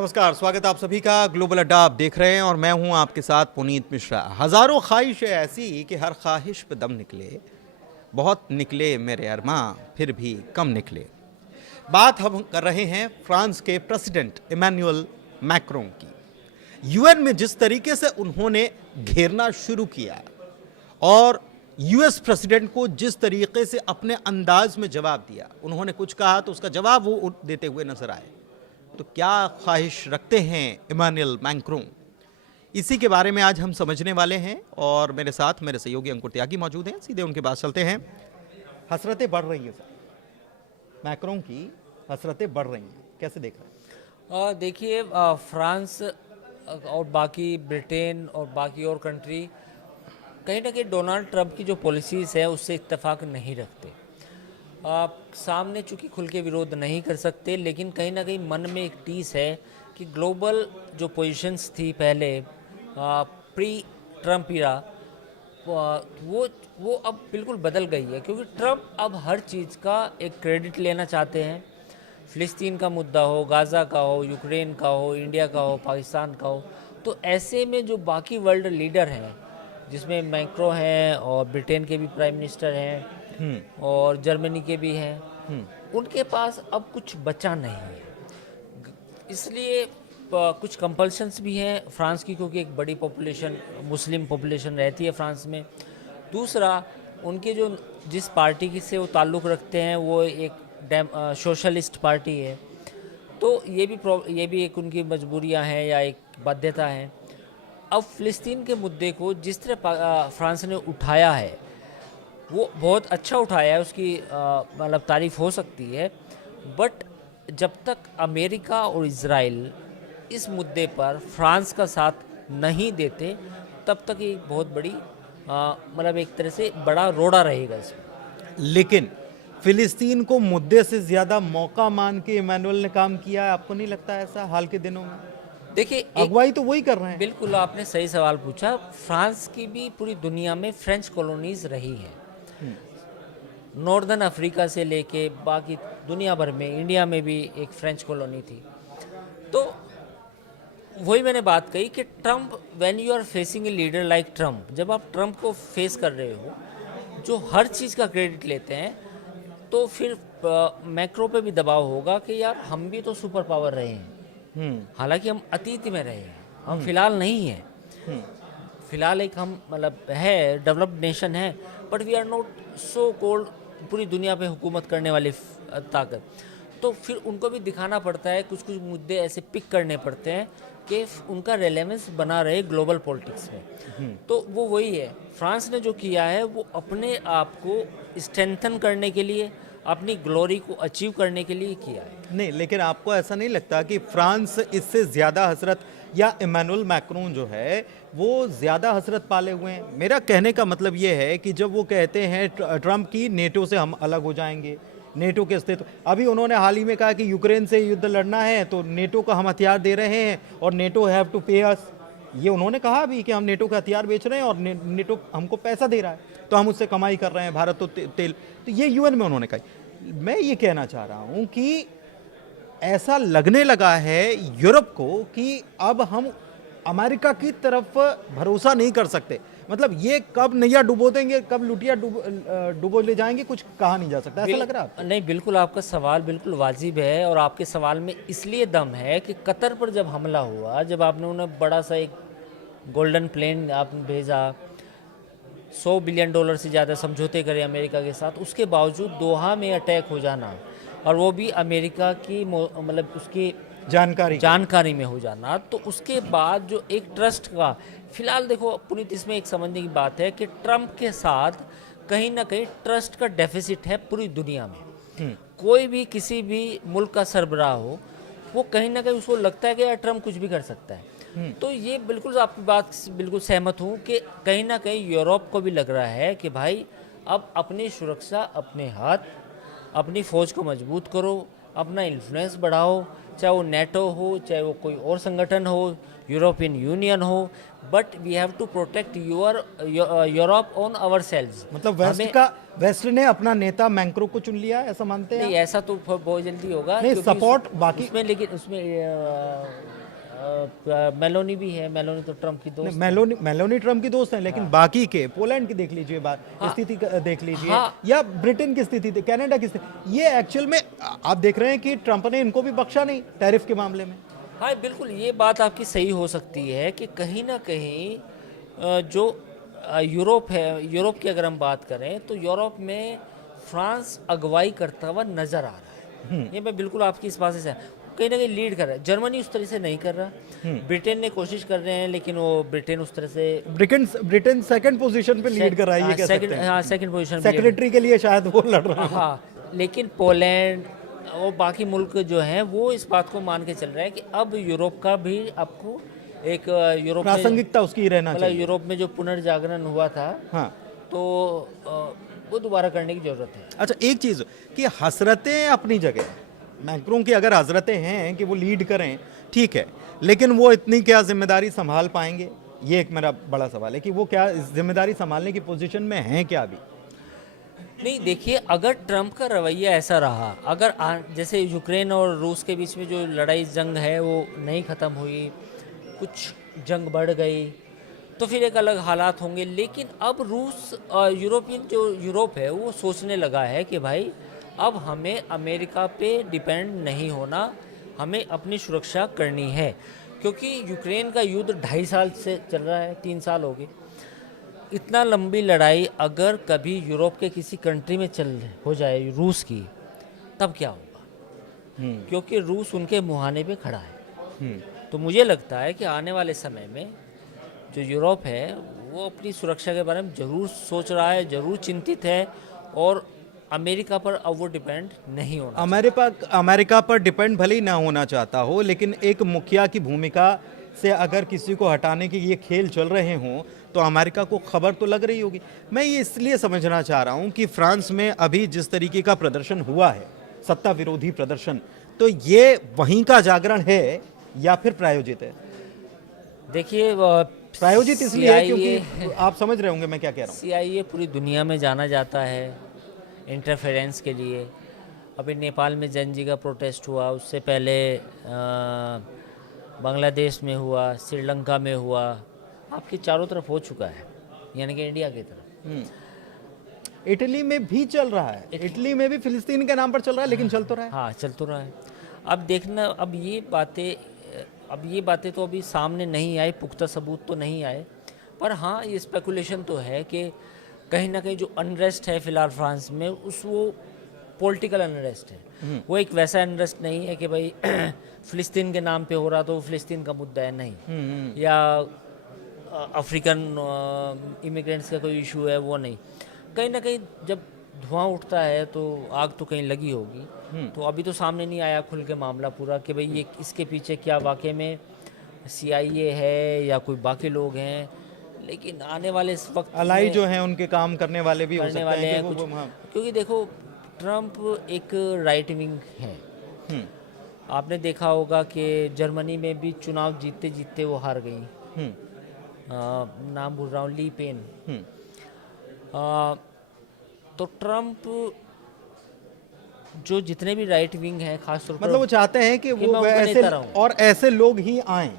नमस्कार, स्वागत है आप सभी का। ग्लोबल अड्डा आप देख रहे हैं और मैं हूं आपके साथ पुनीत मिश्रा। हजारों ख्वाहिश है ऐसी कि हर ख्वाहिश पे दम निकले, बहुत निकले मेरे अरमां फिर भी कम निकले। बात हम कर रहे हैं फ्रांस के प्रेसिडेंट इमैनुअल मैक्रों की। यूएन में जिस तरीके से उन्होंने घेरना शुरू किया और यूएस प्रेसिडेंट को जिस तरीके से अपने अंदाज में जवाब दिया, उन्होंने कुछ कहा तो उसका जवाब वो देते हुए नजर आए। तो क्या ख्वाहिश रखते हैं इमैनुअल मैक्रों, इसी के बारे में आज हम समझने वाले हैं। और मेरे साथ मेरे सहयोगी अंकुर त्यागी मौजूद हैं। सीधे उनके पास चलते हैं। हसरतें बढ़ रही हैं सर, मैक्रों की हसरतें बढ़ रही हैं, कैसे देख रहे हैं? देखिए, फ्रांस और बाकी ब्रिटेन और बाकी और कंट्री कहीं ना कहीं डोनाल्ड ट्रंप की जो पॉलिसीज़ है उससे इत्तेफाक नहीं रखते। सामने चूँकि खुल के विरोध नहीं कर सकते, लेकिन कहीं ना कहीं मन में एक टीस है कि ग्लोबल जो पोजीशंस थी पहले प्री ट्रंप इरा, वो अब बिल्कुल बदल गई है, क्योंकि ट्रंप अब हर चीज़ का एक क्रेडिट लेना चाहते हैं। फ़िलिस्तीन का मुद्दा हो, गाज़ा का हो, यूक्रेन का हो, इंडिया का हो, पाकिस्तान का हो, तो ऐसे में जो बाकी वर्ल्ड लीडर हैं, जिसमें मैक्रो हैं और ब्रिटेन के भी प्राइम मिनिस्टर हैं और जर्मनी के भी हैं, उनके पास अब कुछ बचा नहीं है। इसलिए कुछ कंपल्शंस भी हैं फ्रांस की, क्योंकि एक बड़ी पॉपुलेशन, मुस्लिम पॉपुलेशन रहती है फ्रांस में। दूसरा, उनके जो जिस पार्टी की से वो ताल्लुक़ रखते हैं वो एक सोशलिस्ट पार्टी है, तो ये भी एक उनकी मजबूरियां हैं या एक बाध्यता है। अब फ़िलिस्तीन के मुद्दे को जिस तरह फ्रांस ने उठाया है वो बहुत अच्छा उठाया है, उसकी मतलब तारीफ़ हो सकती है। बट जब तक अमेरिका और इज़राइल इस मुद्दे पर फ्रांस का साथ नहीं देते, तब तक ये बहुत बड़ी मतलब एक तरह से बड़ा रोड़ा रहेगा इसमें। लेकिन फिलिस्तीन को मुद्दे से ज्यादा मौका मान के इमैनुअल ने काम किया है, आपको नहीं लगता ऐसा हाल के दिनों में? देखिए, अगुवाई तो वही कर रहे हैं। बिल्कुल आपने सही सवाल पूछा। फ्रांस की भी पूरी दुनिया में फ्रेंच कॉलोनीज रही हैं, नॉर्दर्न अफ्रीका से लेके बाकी दुनिया भर में, इंडिया में भी एक फ्रेंच कॉलोनी थी। तो वही मैंने बात कही कि Trump, when you are facing a leader like Trump, जब आप ट्रंप को फेस कर रहे हो जो हर चीज़ का क्रेडिट लेते हैं, तो फिर मैक्रो पे भी दबाव होगा कि यार हम भी तो सुपर पावर रहे हैं, हालांकि हम अतीत में रहे हैं, हम फिलहाल नहीं हैं। फिलहाल एक हम मतलब है डेवलप्ड नेशन है, but we are not so cold पूरी दुनिया पे हुकूमत करने वाली ताकत। तो फिर उनको भी दिखाना पड़ता है, कुछ कुछ मुद्दे ऐसे पिक करने पड़ते हैं कि उनका रेलेवेंस बना रहे ग्लोबल पॉलिटिक्स में। तो वो वही है, फ्रांस ने जो किया है वो अपने आप को स्ट्रेंथन करने के लिए, अपनी ग्लोरी को अचीव करने के लिए किया है। नहीं, लेकिन आपको ऐसा नहीं लगता कि फ्रांस इससे ज्यादा हसरत, या इमैनुअल मैक्रों जो है वो ज्यादा हसरत पाले हुए हैं? मेरा कहने का मतलब ये है कि जब वो कहते हैं ट्रंप की नेटो से हम अलग हो जाएंगे, नेटो के अस्तित्व, अभी उन्होंने हाल ही में कहा कि यूक्रेन से युद्ध लड़ना है तो नेटो को हम हथियार दे रहे हैं और नेटो हैव टू पे अस। ये उन्होंने कहा भी कि हम नेटो के हथियार बेच रहे हैं और नेटो हमको पैसा दे रहा है, तो हम उससे कमाई कर रहे हैं, भारत तो तेल। तो ये यूएन में उन्होंने कहा। मैं ये कहना चाह रहा हूं कि ऐसा लगने लगा है यूरोप को कि अब हम अमेरिका की तरफ भरोसा नहीं कर सकते। मतलब ये कब नैया डुबो देंगे, कब लुटिया डुबो ले जाएंगे, कुछ कहा नहीं जा सकता। ऐसा लग रहा है? नहीं, बिल्कुल आपका सवाल बिल्कुल वाजिब है, और आपके सवाल में इसलिए दम है कि कतर पर जब हमला हुआ, जब आपने उन्हें बड़ा सा एक गोल्डन प्लेन आपने भेजा, $100 बिलियन से ज़्यादा समझौते करे अमेरिका के साथ, उसके बावजूद दोहा में अटैक हो जाना, और वो भी अमेरिका की मतलब उसकी जानकारी में हो जाना, तो उसके बाद जो एक ट्रस्ट का, फिलहाल देखो पुनीत, इसमें एक समझने की बात है कि ट्रंप के साथ कहीं ना कहीं ट्रस्ट का डेफिसिट है पूरी दुनिया में। कोई भी किसी भी मुल्क का सरबराह हो, वो कहीं ना कहीं उसको लगता है कि यार ट्रंप कुछ भी कर सकता है। तो ये बिल्कुल आपकी बात से बिल्कुल सहमत हूँ कि कहीं ना कहीं यूरोप को भी लग रहा है कि भाई अब अपनी सुरक्षा अपने हाथ, अपनी फ़ौज को मजबूत करो, अपना इन्फ्लुएंस बढ़ाओ, चाहे वो नेटो हो, चाहे वो कोई और संगठन हो, यूरोपियन यूनियन हो, but we have to protect Europe on our selves. मतलब वेस्ट ने अपना नेता मैक्रों को चुन लिया, ऐसा मानते हैं नहीं, ऐसा तो बहुत जल्दी होगा, नहीं, क्योंकि सपोर्ट बाकी उसमें, लेकिन उसमें मेलोनी भी है। मेलोनी तो ट्रम्प की दोस्त है। मेलोनी ट्रम्प की दोस्त हैं, लेकिन बाकी के पोलैंड की देख लीजिए बात, स्थिति देख लीजिए, या ब्रिटेन की स्थिति, कनाडा की स्थिति, ये एक्चुअल में आप देख रहे हैं कि ट्रम्प ने इनको भी बख्शा नहीं टैरिफ के मामले में। हाँ, बिल्कुल ये बात आपकी सही हो सकती है कि कहीं ना कहीं जो यूरोप है, यूरोप की अगर हम बात करें तो यूरोप में फ्रांस अगुवाई करता हुआ नज़र आ रहा है। ये मैं बिल्कुल आपकी इस बात से कहीं ना कहीं लीड कर रहा है। जर्मनी उस तरह से नहीं कर रहा। ब्रिटेन ने कोशिश कर रहे हैं, लेकिन वो ब्रिटेन उस तरह से, ब्रिटेन सेकंड पोजीशन पे लीड कर रहा है, ये कह सकते हैं। हाँ, सेकंड पोजीशन, सेक्रेटरी के लिए शायद वो लड़ रहा है। हाँ, लेकिन पोलैंड और बाकी मुल्क जो हैं वो इस बात को मान के चल रहे हैं कि अब यूरोप का भी आपको एक यूरोप में प्रासंगिकता उसकी रहना मतलब चाहिए। यूरोप में जो पुनर्जागरण हुआ था, हाँ, तो वो दोबारा करने की जरूरत है। अच्छा, एक चीज कि हसरतें अपनी जगह, मैक्रों की अगर हजरतें हैं कि वो लीड करें, ठीक है, लेकिन वो इतनी क्या जिम्मेदारी संभाल पाएंगे, ये एक मेरा बड़ा सवाल है कि वो क्या जिम्मेदारी संभालने की पोजीशन में हैं क्या अभी। नहीं, देखिए, अगर ट्रम्प का रवैया ऐसा रहा, अगर जैसे यूक्रेन और रूस के बीच में जो लड़ाई जंग है वो नहीं ख़त्म हुई, कुछ जंग बढ़ गई, तो फिर एक अलग हालात होंगे। लेकिन अब रूस यूरोपियन जो यूरोप है वो सोचने लगा है कि भाई अब हमें अमेरिका पे डिपेंड नहीं होना, हमें अपनी सुरक्षा करनी है, क्योंकि यूक्रेन का युद्ध 2.5 साल से चल रहा है, 3 साल हो गए। इतना लंबी लड़ाई अगर कभी यूरोप के किसी कंट्री में हो जाए रूस की, तब क्या होगा? क्योंकि रूस उनके मुहाने पे खड़ा है। तो मुझे लगता है कि आने वाले समय में जो यूरोप है वो अपनी सुरक्षा के बारे में ज़रूर सोच रहा है, ज़रूर चिंतित है, और अमेरिका पर अब वो डिपेंड नहीं होना। अमेरिका पर डिपेंड भले ही ना होना चाहता हो, लेकिन एक मुखिया की भूमिका से अगर किसी को हटाने के ये खेल चल रहे हों तो अमेरिका को खबर तो लग रही होगी। मैं ये इसलिए समझना चाह रहा हूँ कि फ्रांस में अभी जिस तरीके का प्रदर्शन हुआ है, सत्ता विरोधी प्रदर्शन, तो ये वहीं का जागरण है या फिर प्रायोजित है? देखिए, प्रायोजित इसलिए है क्योंकि आप समझ रहे होंगे मैं क्या कह रहा हूँ। CIA पूरी दुनिया में जाना जाता है इंटरफेरेंस के लिए। अभी नेपाल में जैन का प्रोटेस्ट हुआ, उससे पहले बांग्लादेश में हुआ, श्रीलंका में हुआ, आपके चारों तरफ हो चुका है, यानी कि इंडिया की तरफ। इटली में भी चल रहा है, इटली में भी फिलिस्तीन के नाम पर चल रहा है, लेकिन चल तो रहा है। हाँ, चल तो रहा है। अब देखना, अब ये बातें तो अभी सामने नहीं आई, पुख्ता सबूत तो नहीं आए, पर हाँ, ये स्पेकुलेशन तो है कि कहीं ना कहीं जो अनरेस्ट है फिलहाल फ्रांस में, वो पॉलिटिकल अनरेस्ट है। वो एक वैसा अनरेस्ट नहीं है कि भाई फिलिस्तीन के नाम पे हो रहा तो वो फिलिस्तीन का मुद्दा है, नहीं, या अफ्रीकन इमिग्रेंट्स का कोई इशू है, वो नहीं। कहीं ना कहीं जब धुआं उठता है तो आग तो कहीं लगी होगी। तो अभी तो सामने नहीं आया खुल के मामला पूरा कि भाई ये इसके पीछे क्या वाकई में CIA है या कोई बाकी लोग हैं, लेकिन आने वाले इस वक्त अलाई जो हैं उनके काम करने वाले भी हो सकते हैं कि कुछ, हाँ। क्योंकि देखो, ट्रम्प एक राइट विंग है। आपने देखा होगा कि जर्मनी में भी चुनाव जीतते जीतते वो हार गई। नाम भूल रहा हूँ, ली पेन। तो ट्रम्प जो जितने भी राइट विंग हैं, खासतौर पर मतलब वो चाहते हैं कि वो ऐसे और ऐसे लोग ही आएं।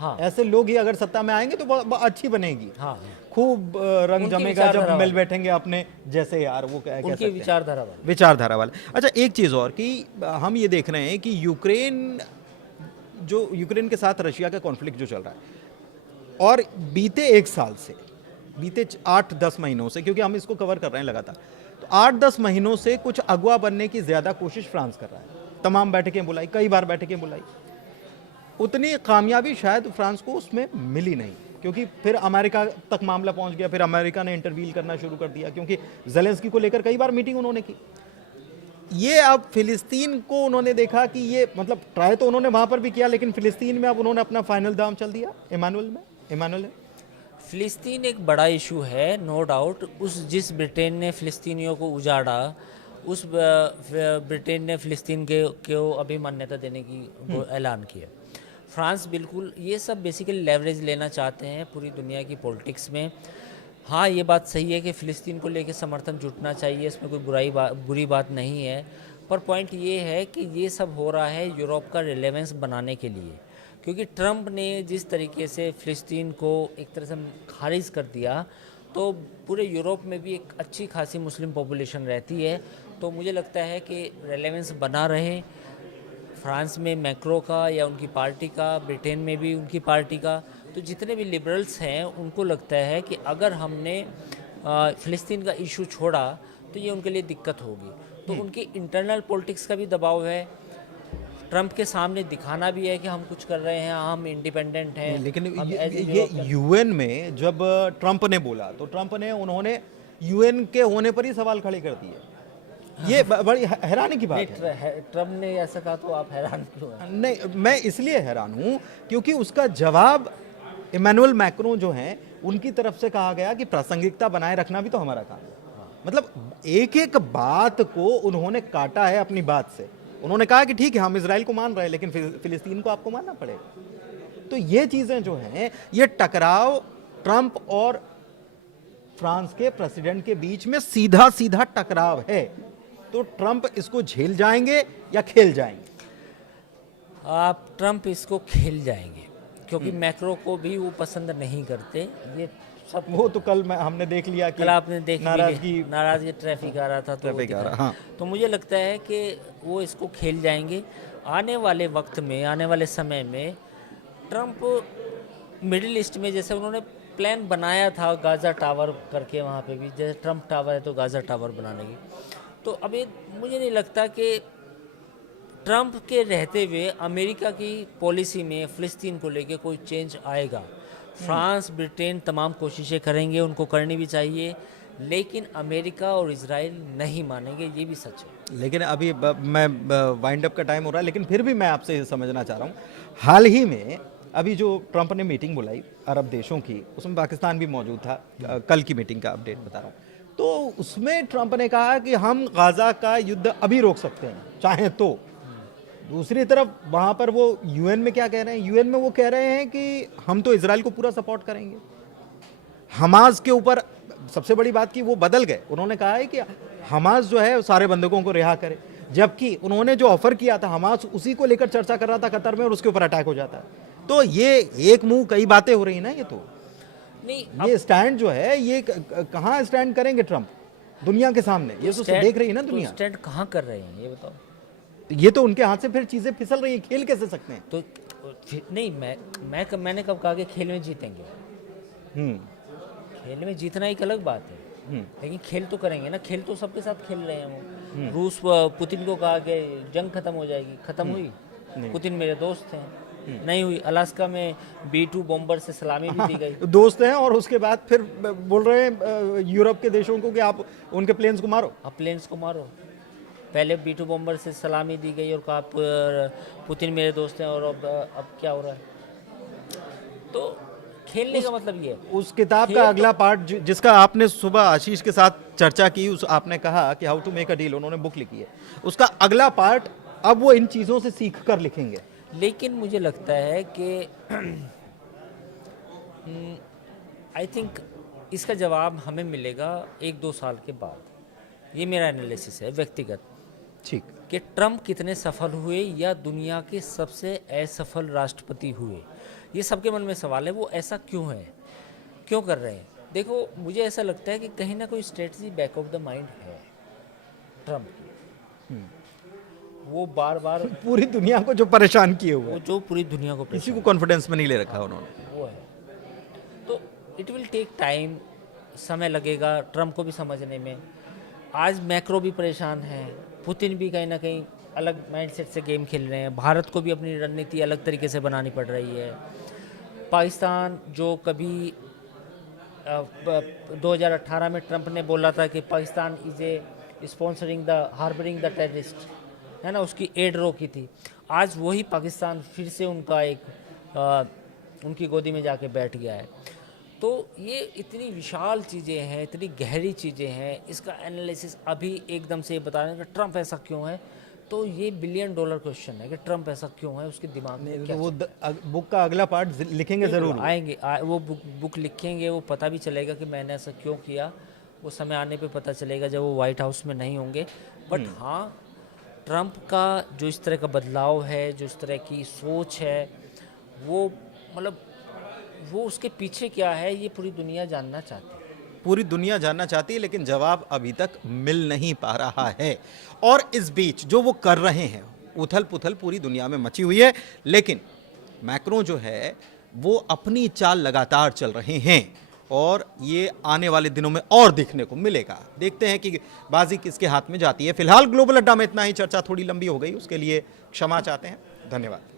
हाँ, ऐसे लोग ही अगर सत्ता में आएंगे तो बहुत अच्छी बनेगी। हाँ, खूब रंग जमेगा जब मिल बैठेंगे अपने जैसे, यार वो क्या उनकी विचारधारा वाले। अच्छा, एक चीज़ और कि हम ये देख रहे हैं कि यूक्रेन के साथ रशिया का कॉन्फ्लिक्ट जो चल रहा है, और बीते 1 साल से, बीते 8-10 महीनों से, क्योंकि हम इसको कवर कर रहे हैं लगातार, तो 8-10 महीनों से कुछ अगवा बनने की ज़्यादा कोशिश फ्रांस कर रहा है। तमाम बैठकें बुलाई, कई बार बैठकें बुलाई, उतनी कामयाबी शायद फ्रांस को उसमें मिली नहीं, क्योंकि फिर अमेरिका तक मामला पहुंच गया, फिर अमेरिका ने इंटरवील करना शुरू कर दिया, क्योंकि ज़ेलेंस्की को लेकर कई बार मीटिंग उन्होंने की। ये अब फिलिस्तीन को उन्होंने देखा कि ये, मतलब ट्राई तो उन्होंने वहां पर भी किया, लेकिन फिलिस्तीन में अब उन्होंने अपना फाइनल दाम चल दिया इमानुएल। फिलिस्तीन एक बड़ा इशू है, नो डाउट। जिस ब्रिटेन ने फिलिस्तीनियों को उजाड़ा, उस ब्रिटेन ने फिलिस्तीन को अभी मान्यता देने की ऐलान किया। फ्रांस बिल्कुल ये सब बेसिकली लेवरेज लेना चाहते हैं पूरी दुनिया की पॉलिटिक्स में। हाँ, ये बात सही है कि फ़िलिस्तीन को लेके समर्थन जुटना चाहिए, इसमें कोई बुरी बात नहीं है। पर पॉइंट ये है कि ये सब हो रहा है यूरोप का रिलेवेंस बनाने के लिए, क्योंकि ट्रंप ने जिस तरीके से फ़िलिस्तीन को एक तरह से खारिज कर दिया, तो पूरे यूरोप में भी एक अच्छी खासी मुस्लिम पॉपुलेशन रहती है। तो मुझे लगता है कि रेलेवेंस बना रहे फ्रांस में मैक्रो का या उनकी पार्टी का, ब्रिटेन में भी उनकी पार्टी का। तो जितने भी लिबरल्स हैं उनको लगता है कि अगर हमने फ़िलिस्तीन का इशू छोड़ा तो ये उनके लिए दिक्कत होगी। तो उनकी इंटरनल पॉलिटिक्स का भी दबाव है, ट्रंप के सामने दिखाना भी है कि हम कुछ कर रहे हैं, हम इंडिपेंडेंट हैं। लेकिन हम as a ये European- यूएन में जब ट्रंप ने बोला तो ट्रंप ने उन्होंने यूएन के होने पर ही सवाल खड़े कर दिए। ये बड़ी हैरानी की बात नहीं, है। ट्रंप ने ऐसा कहा तो आप हैरान क्यों हैं? नहीं, मैं इसलिए हैरान हूं क्योंकि उसका जवाब इमैनुअल मैक्रों जो हैं उनकी तरफ से कहा गया कि प्रासंगिकता बनाए रखना भी तो हमारा काम है। मतलब एक एक बात को उन्होंने काटा है अपनी बात से। उन्होंने कहा कि ठीक है, हम इजराइल को मान रहे हैं लेकिन फिलिस्तीन को आपको मानना पड़ेगा। तो ये चीजें जो हैं, ये टकराव ट्रंप और फ्रांस के प्रेसिडेंट के बीच में सीधा सीधा टकराव है। तो ट्रंप इसको झेल जाएंगे या खेल जाएंगे? आप ट्रंप इसको खेल जाएंगे, क्योंकि मैक्रो को भी वो पसंद नहीं करते। ये सब वो तो कल हमने देख लिया कि कल आपने देख नाराजगी नाराजगी ट्रैफिक आ रहा था तो वो ट्रैफिक आ दिखा। रहा, हाँ। तो मुझे लगता है कि वो इसको खेल जाएंगे। आने वाले वक्त में, आने वाले समय में ट्रंप मिडिल ईस्ट में, जैसे उन्होंने प्लान बनाया था गाज़ा टावर करके, वहाँ पे भी जैसे ट्रंप टावर है तो गाज़ा टावर बनाने की, तो अभी मुझे नहीं लगता कि ट्रंप के रहते हुए अमेरिका की पॉलिसी में फ़िलिस्तीन को लेके कोई चेंज आएगा। फ्रांस, ब्रिटेन तमाम कोशिशें करेंगे, उनको करनी भी चाहिए, लेकिन अमेरिका और इजराइल नहीं मानेंगे, ये भी सच है। लेकिन अभी मैं वाइंड अप का टाइम हो रहा है, लेकिन फिर भी मैं आपसे ये समझना चाह रहा हूँ, हाल ही में अभी जो ट्रंप ने मीटिंग बुलाई अरब देशों की, उसमें पाकिस्तान भी मौजूद था। कल की मीटिंग का अपडेट बता रहा हूँ। तो उसमें ट्रंप ने कहा कि हम गाज़ा का युद्ध अभी रोक सकते हैं चाहें तो। दूसरी तरफ वहाँ पर वो यूएन में क्या कह रहे हैं? यूएन में वो कह रहे हैं कि हम तो इजराइल को पूरा सपोर्ट करेंगे। हमास के ऊपर सबसे बड़ी बात की वो बदल गए, उन्होंने कहा है कि हमास जो है सारे बंधकों को रिहा करे, जबकि उन्होंने जो ऑफर किया था हमास उसी को लेकर चर्चा कर रहा था कतर में, और उसके ऊपर अटैक हो जाता है। तो ये एक मुंह कई बातें हो रही ना। ये तो नहीं, ये स्टैंड जो है ये कहाँ स्टैंड करेंगे ट्रंप दुनिया के सामने? ये तो सब देख रही है ना दुनिया। स्टैंड कहाँ कर रहे हैं ये बताओ। ये तो उनके हाथ से फिर चीजें फिसल रही हैं, खेल कैसे सकते हैं? तो नहीं, मैंने कब कहा कि खेल में जीतेंगे? हम्म खेल में जीतना एक अलग बात है, लेकिन खेल तो करेंगे ना। खेल तो सबके साथ खेल रहे हैं वो। रूस पुतिन को कहा कि जंग खत्म हो जाएगी, खत्म हुई? पुतिन मेरे दोस्त हैं, नहीं हुई। अलास्का में B-2 बॉम्बर से सलामी भी दी गई। दोस्त हैं, और उसके बाद फिर बोल रहे हैं यूरोप के देशों को कि आप उनके प्लेन्स को मारो। अब प्लेन्स को मारो। पहले B-2 बॉम्बर से सलामी दी गई और कहा पुतिन मेरे दोस्त हैं, और अब क्या हो रहा है? तो खेलने का मतलब ये है। उस किताब का अगला पार्ट जिसका आपने सुबह आशीष के साथ चर्चा की, उस आपने कहा कि how to make a deal, उन्होंने बुक लिखी है, उसका अगला पार्ट अब वो इन चीज़ों से सीख कर लिखेंगे। लेकिन मुझे लगता है कि आई थिंक इसका जवाब हमें मिलेगा 1-2 साल के बाद। ये मेरा एनालिसिस है व्यक्तिगत, ठीक। कि ट्रंप कितने सफल हुए या दुनिया के सबसे असफल राष्ट्रपति हुए। ये सबके मन में सवाल है, वो ऐसा क्यों है, क्यों कर रहे हैं? देखो, मुझे ऐसा लगता है कि कहीं ना कोई strategy back of the mind है ट्रंप की। वो बार बार पूरी दुनिया को जो परेशान किए हुए वो हैं, जो पूरी दुनिया को किसी को कॉन्फिडेंस में नहीं ले रखा उन्होंने। वो है। तो इट विल टेक टाइम, समय लगेगा ट्रंप को भी समझने में। आज मैक्रो भी परेशान है, पुतिन भी कहीं ना कहीं अलग माइंडसेट से गेम खेल रहे हैं, भारत को भी अपनी रणनीति अलग तरीके से बनानी पड़ रही है। पाकिस्तान जो कभी 2018 में ट्रंप ने बोला था कि Pakistan is a sponsoring the harbouring the terrorist, है ना, उसकी एड रोकी थी। आज वही पाकिस्तान फिर से उनका उनकी गोदी में जाके बैठ गया है। तो ये इतनी विशाल चीज़ें हैं, इतनी गहरी चीज़ें हैं, इसका एनालिसिस अभी एकदम से बता रहे हैं कि ट्रंप ऐसा क्यों है, तो ये बिलियन डॉलर क्वेश्चन है कि ट्रम्प ऐसा क्यों है, उसके दिमाग में क्या वो बुक का अगला पार्ट लिखेंगे ज़रूर। आएंगे वो बुक लिखेंगे, वो पता भी चलेगा कि मैंने ऐसा क्यों किया, वो समय आने पे पता चलेगा जब वो वाइट हाउस में नहीं होंगे। बट हाँ, ट्रम्प का जो इस तरह का बदलाव है, जो इस तरह की सोच है, वो मतलब वो उसके पीछे क्या है ये पूरी दुनिया जानना चाहती है। पूरी दुनिया जानना चाहती है, लेकिन जवाब अभी तक मिल नहीं पा रहा है। और इस बीच जो वो कर रहे हैं, उथल पुथल पूरी दुनिया में मची हुई है, लेकिन मैक्रों जो है वो अपनी चाल लगातार चल रहे हैं और ये आने वाले दिनों में और देखने को मिलेगा। देखते हैं कि बाजी किसके हाथ में जाती है। फिलहाल ग्लोबल अड्डा में इतना ही। चर्चा थोड़ी लंबी हो गई, उसके लिए क्षमा चाहते हैं। धन्यवाद।